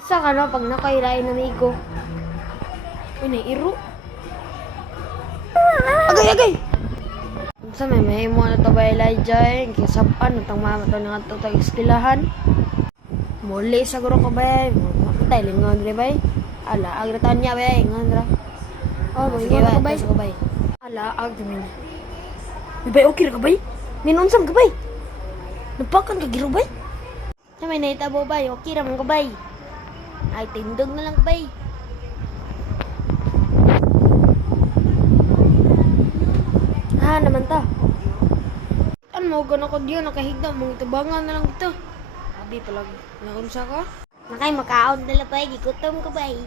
Sa ka no, pag nakailain na migo. Uy, nairo. Agay! Sa may mo na to ba Elijah eh. Kisapan, natang mama to nga to tag iskilahan. Muli sa guro ko ba eh. Matay, lingon rin ba eh. Ala, agratan niya ba eh. Lingon rin. Oh, sige ba, tas ko ba eh. Ala, agdamin. Bay, okay ka ba eh? Minunsam ka ba eh? Napakan ka giro ba eh? Sa may naitabo ba eh? Okay raman ka ba eh? Ay, tindog na lang ka ba eh? Naman ta. Ano mo gano'n ko diyo, nakahigda, mong itabangan na lang ito. Abi palag, naunsa ka? Nakay makaon nila pa, gikutom ka ba eh?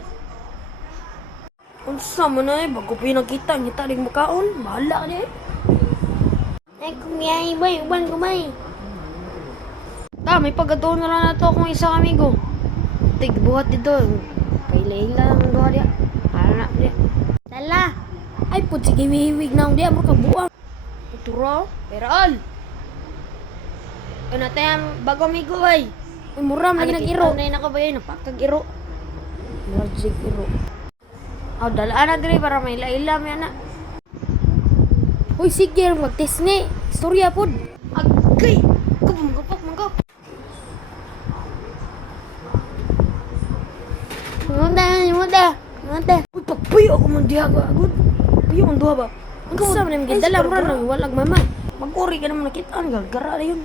Unsa mo na eh, bago pinakita, niya taling makaon, bahala ka na eh. Ay, kumiyay ba eh, uban kumay. Ta, may pagkatuon na lang na to kung isa amigo. Tigbuhat dito, kaila-ila lang doha diya. Anak diya. Dala! Ay, put, sige, mihiwig na akong diya, makabuang. Turo, pero all. Ano tayo, bago amigo ay. Uy, muram, lagi nag-iro. Ano yun ako ba yun, napakag-iro. Magic iro. Oh, dalaan na dili para may laila, may anak. Uy, sige, mag-test ni. Storya po. Agay! Kapag, manggap. Munda. Uy, papuyo ako mong dihaga. Agad. Papuyo mong duha ba? Ang kasama namin ganda lang, walang mama. Mag-uri ka naman nakita. Ang gagara na yun.